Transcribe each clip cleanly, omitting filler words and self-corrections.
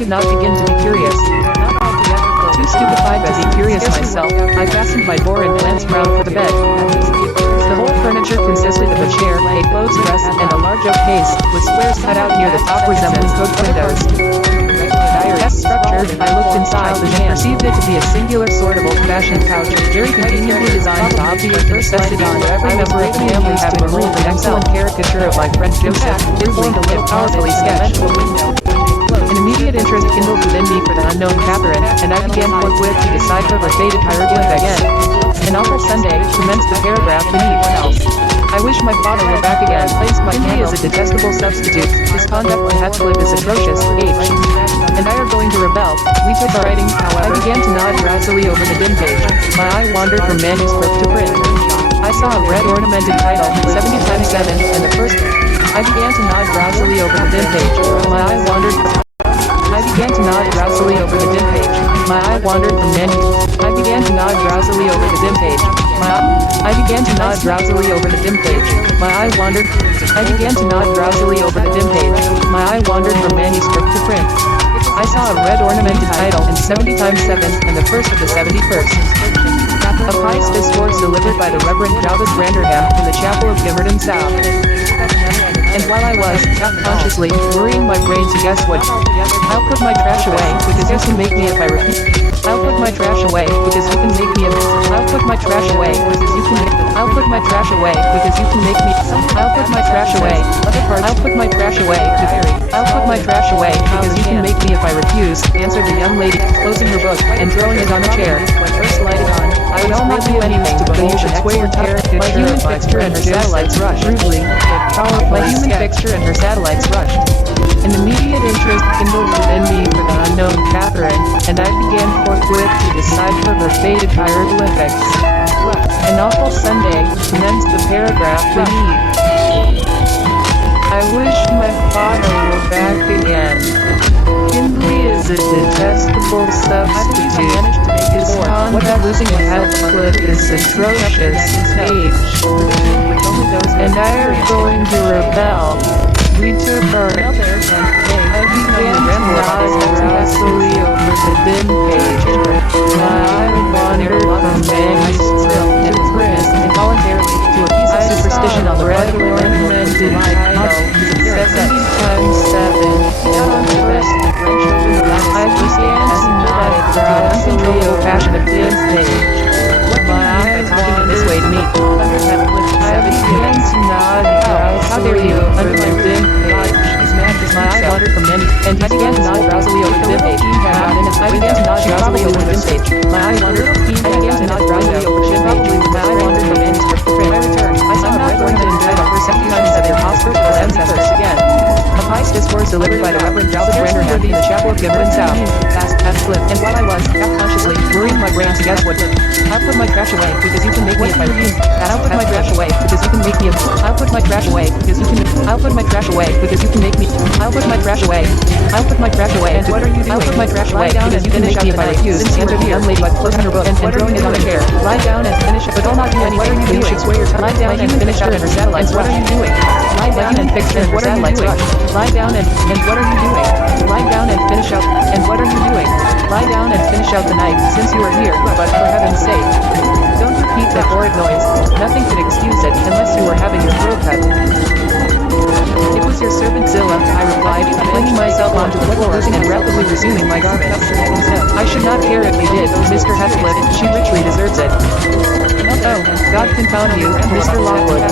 could not begin to be curious. Too stupefied to be curious myself, I fastened my door and glanced round for the bed. The whole furniture consisted of a chair, a clothes press, and a large oak case, with squares cut out near the top resembling coach windows. As structured, I looked inside and perceived it to be a singular sort of old-fashioned couch, very conveniently designed to obviate the necessity for every member of the family having a room an excellent caricature of my friend Joseph. It formed a little powerfully sketch. An immediate interest kindled within me for the unknown Catherine, and I began forthwith to decipher her faded hieroglyphics. An awful Sunday commenced the paragraph beneath. I wish my father were back again. He is a detestable substitute. His conduct perhaps is atrocious. H. And I are going to rebel. We took our writing, however. I began to nod drowsily over the dim page. My eye wandered from manuscript to print. I saw a red ornamented title, 70 times 7, and the first. I began to nod drowsily over the dim page. My eye wandered. I began to nod drowsily over the dim page. My eye wandered from manuscript. I began to nod drowsily over the dim page. I began to nod drowsily over the dim page. My eye wandered. I began to nod drowsily over the dim page. My eye wandered from manuscript to print. I saw a red ornamented title in 70 times 7, and the first of the 71st. A pious discourse delivered by the Reverend Jarvis Branderham in the chapel of Gimmerton South. And while I was, half-consciously, worrying my brain to guess what, I'll put my trash away, because you can make me if I repeat. I'll put my trash away, because you can make me if I'll put my trash away, because you can make I'll put my trash away, because you can make me I'll put my trash away, I'll put my trash away, I'll put my trash away, because you can make me if I refuse, answered the young lady, closing her book, and throwing it on a chair. When first lighted on, I would not do anything to behold you should swear your terror. My human fixture and her satellites rushed. Rudely, my human fixture and her satellites rushed. An immediate interest kindled within me for the unknown Catherine, and I began forthwith to decipher her faded hieroglyphics. An awful Sunday commenced the paragraph beneath. I wish my father were back again. Hindley is a detestable substitute. His conduct losing a output is atrocious. Age. And I are going to rebel. We took our I began to nod drowsily over the dim page. My eye wandered from manuscript to print, involuntarily to a piece of superstition on the red ornamented title, 70 times 7, and on the rest of French. I began to nod to an uncontrollable passion of dim page. My eye wandered this way to me. I began to nod drowsily. How dare you, under my dim page. My eye wandered from many, and I began to nod drowsily over the dim page. I began to nod drowsily over the dim page. My eye wandered. I began to nod drowsily over the dim page. My eye wandered from manuscript to print. I returned. I saw a red ornamented title for 70 times 7 hospitals ancestors again. A pious discourse delivered by the Reverend Jarvis Branderham in the chapel of Gimmerton South. Fast slip. And while I was, half-consciously, worrying my brain to guess what, I'll put my trash away, because you can make me if I repeat. I'll put my trash away, because you can make me if I'll put my trash away, because you can I'll put my trash away, because you can make me I'll put my trash away. I'll put my trash away. And what are you doing? I'll put my trash away, because you can make me if I refuse. Answered the young lady by closing her book and throwing it on a chair. Lie down and finish it. But don't not do anything. What are you doing? You should swear your time. Lie down and finish out and her satellites. What are you doing? Lie down and fix her satellites. Lie down and what are you doing? Lie down and finish up. And what are you doing? Lie down and finish out the night, since you are here, but for heaven's sake, don't repeat that horrid noise. Nothing could excuse it, unless you were having your throat cut. It was your servant Zilla, I replied, flinging myself onto the floor and rapidly resuming my garments. I should not care if you did, Mr. Heathcliff, she richly deserves it. Oh, God confound you, Mr. Lockwood.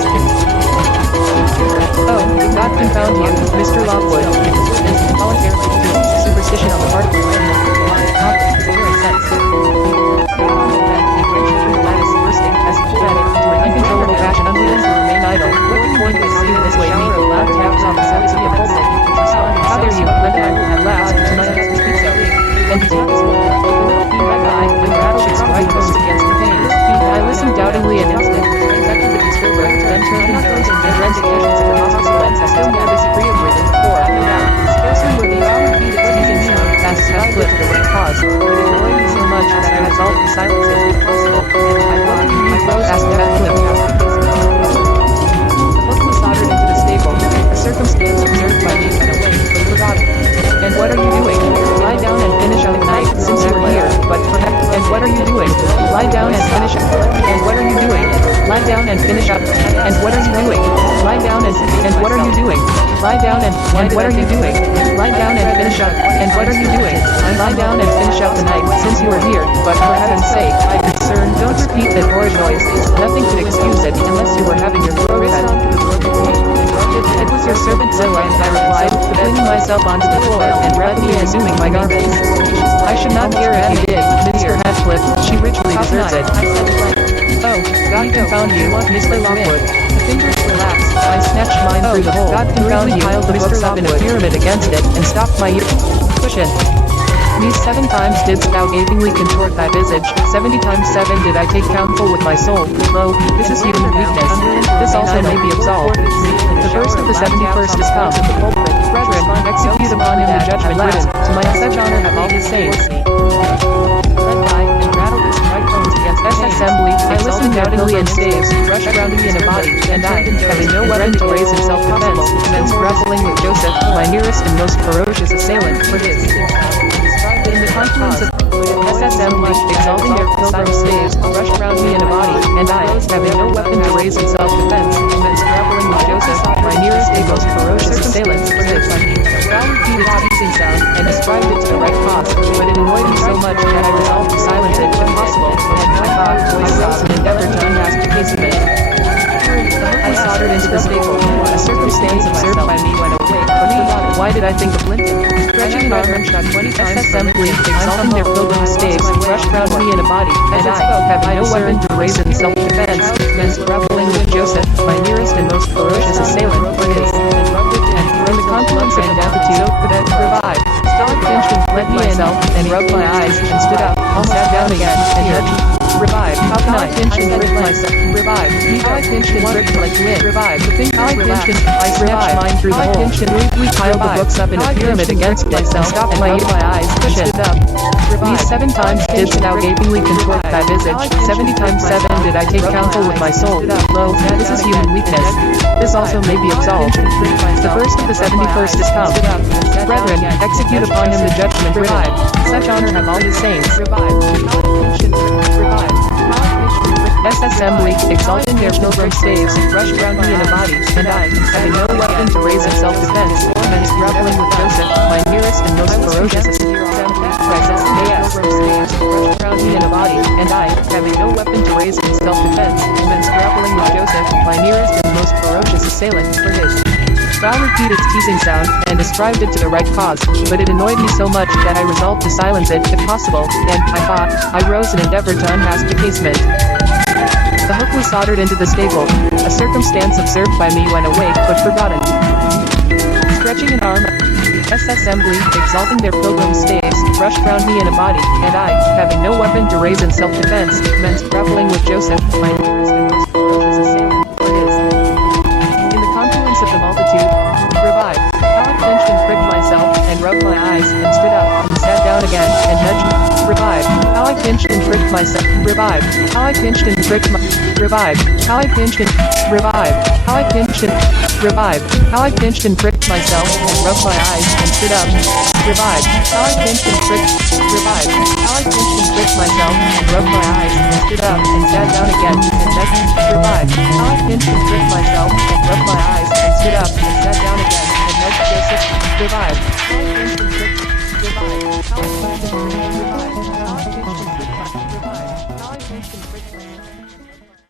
Oh, God confound you, Mr. Lockwood. Involuntarily, superstition on the part of the my confidence to hear sense. Bursting as pathetic to an uncontrollable passion unwilling to remain idle. Looking forward to seeing this way, shower of loud taps on the city of pulpit. How dare you, Linda, at last, to my husband speak so. And he takes me, he my eye, and rattled its bright post against the pane. I listened doubtingly an instant, detected the disturber, then turned and nosed and rent occasions of the hospital lens as still more disagreeably than before. Scarcely were these repeated Lie down and what are you doing? Lie down and finish up. And what are you doing? Lie down and finish up the night, since you are here. But for heaven's sake, I concern, don't repeat that horrid noise. Nothing could excuse it, unless you were having your throat cut. It was your servant Zilla, I replied, flinging myself onto the floor and rapidly resuming my garments. I should not care if you did, Mr. Hatcliffe, she richly deserves it. Oh, God confound you, Mr. Lockwood. The fingers relaxed, I snatched mine through the hole, God confound you, piled the books up in a pyramid against it, and stopped my cushion. These 7 times didst thou gapingly contort thy visage, 70 times 7 did I take counsel with my soul. Lo, this is human weakness. This also may be absolved. The first of the 71st is come. Brethren, execute upon him the judgment written. To my such honor have all his saints. Led by, and rattled its right bones against this assembly, I listened doubtingly and staves, rushed round me in a body, and I, having no weapon to raise in self-defense, commenced grappling with Joseph, my nearest and most ferocious assailant, for his in the confluence of assembly, exalting their pilgrim staves, rushed round me in a body, and I, having no weapon to raise in self-defense, commenced grappling with Joseph, my nearest and most ferocious assailant, for his Thou repeated its teasing sound, and ascribed it to the right cause, but it annoyed me so much that I resolved to silence it if possible, and I thought, I rose and endeavored to unmask the casement. I soldered into the staple, a circumstance observed by me when awake, but forgotten. Why did I think of Linton? Stretching an arm, shot 20 times assembly, exalting their pilgrim staves, rushed round me in a body, and I, having no weapon to raise in self-defense, commenced grappling with Joseph, my nearest and most ferocious assailant, for his, and rubbed it, and from the confluence of inaptitude, that revived. Stalk pinched and fled myself, and rubbed my eyes, and stood up, all sat down again, and nudged. Revive. How can I pinch and prick myself? Revive. How I pinched and pricked like wind. Revive. The thing how I pinched and I snatched mine through the hole. I pinched and weakly piled the books up in a pyramid against myself, stopped my eyes, and stood up. These 7 times didst thou gapingly contort thy visage, 70 times 7 did I take counsel with my soul. Lo, this is human weakness. This also may be absolved. The first of the 71st is come. Brethren, execute upon him the judgment written. Such honor have all his saints. This assembly, exalting their pilgrim staves, rushed round me in a body, and I, having no weapon to raise in self-defense, commenced grappling with Joseph, my nearest and most ferocious assailant, rushed round me in a body, and I, having no weapon to raise in self-defense, commenced grappling with Joseph, my nearest and most ferocious assailant, for his. Thou repeated its teasing sound, and ascribed it to the right cause, but it annoyed me so much that I resolved to silence it, if possible, and, I thought, I rose and endeavored to unhasp the casement. The hook was soldered into the staple, a circumstance observed by me when awake, but forgotten. Stretching an arm, assembly, exalting their pilgrim staves, rushed round me in a body, and I, having no weapon to raise in self-defense, commenced grappling with Joseph, my nearest and most ferocious assailant, for his. In the confluence of the multitude, revived, how I pinched and pricked myself, and rubbed my eyes, and stood up, and sat down again, and nudged me. Revived, how I pinched and pricked myself. Revived, how I pinched and pricked my. Revived, how I pinched and. Revived, how I pinched and. Revived, how I pinched and pricked myself, and rubbed my eyes, and stood up. Revived, how I pinched and pricked. Revived, how I pinched and pricked myself, and rubbed my eyes, and stood up, and sat down again, and nudged. Revived, how I pinched and pricked myself, and rubbed my eyes, and stood up, and sat down again, and nudged Joseph. Revived, how I pinched and pricked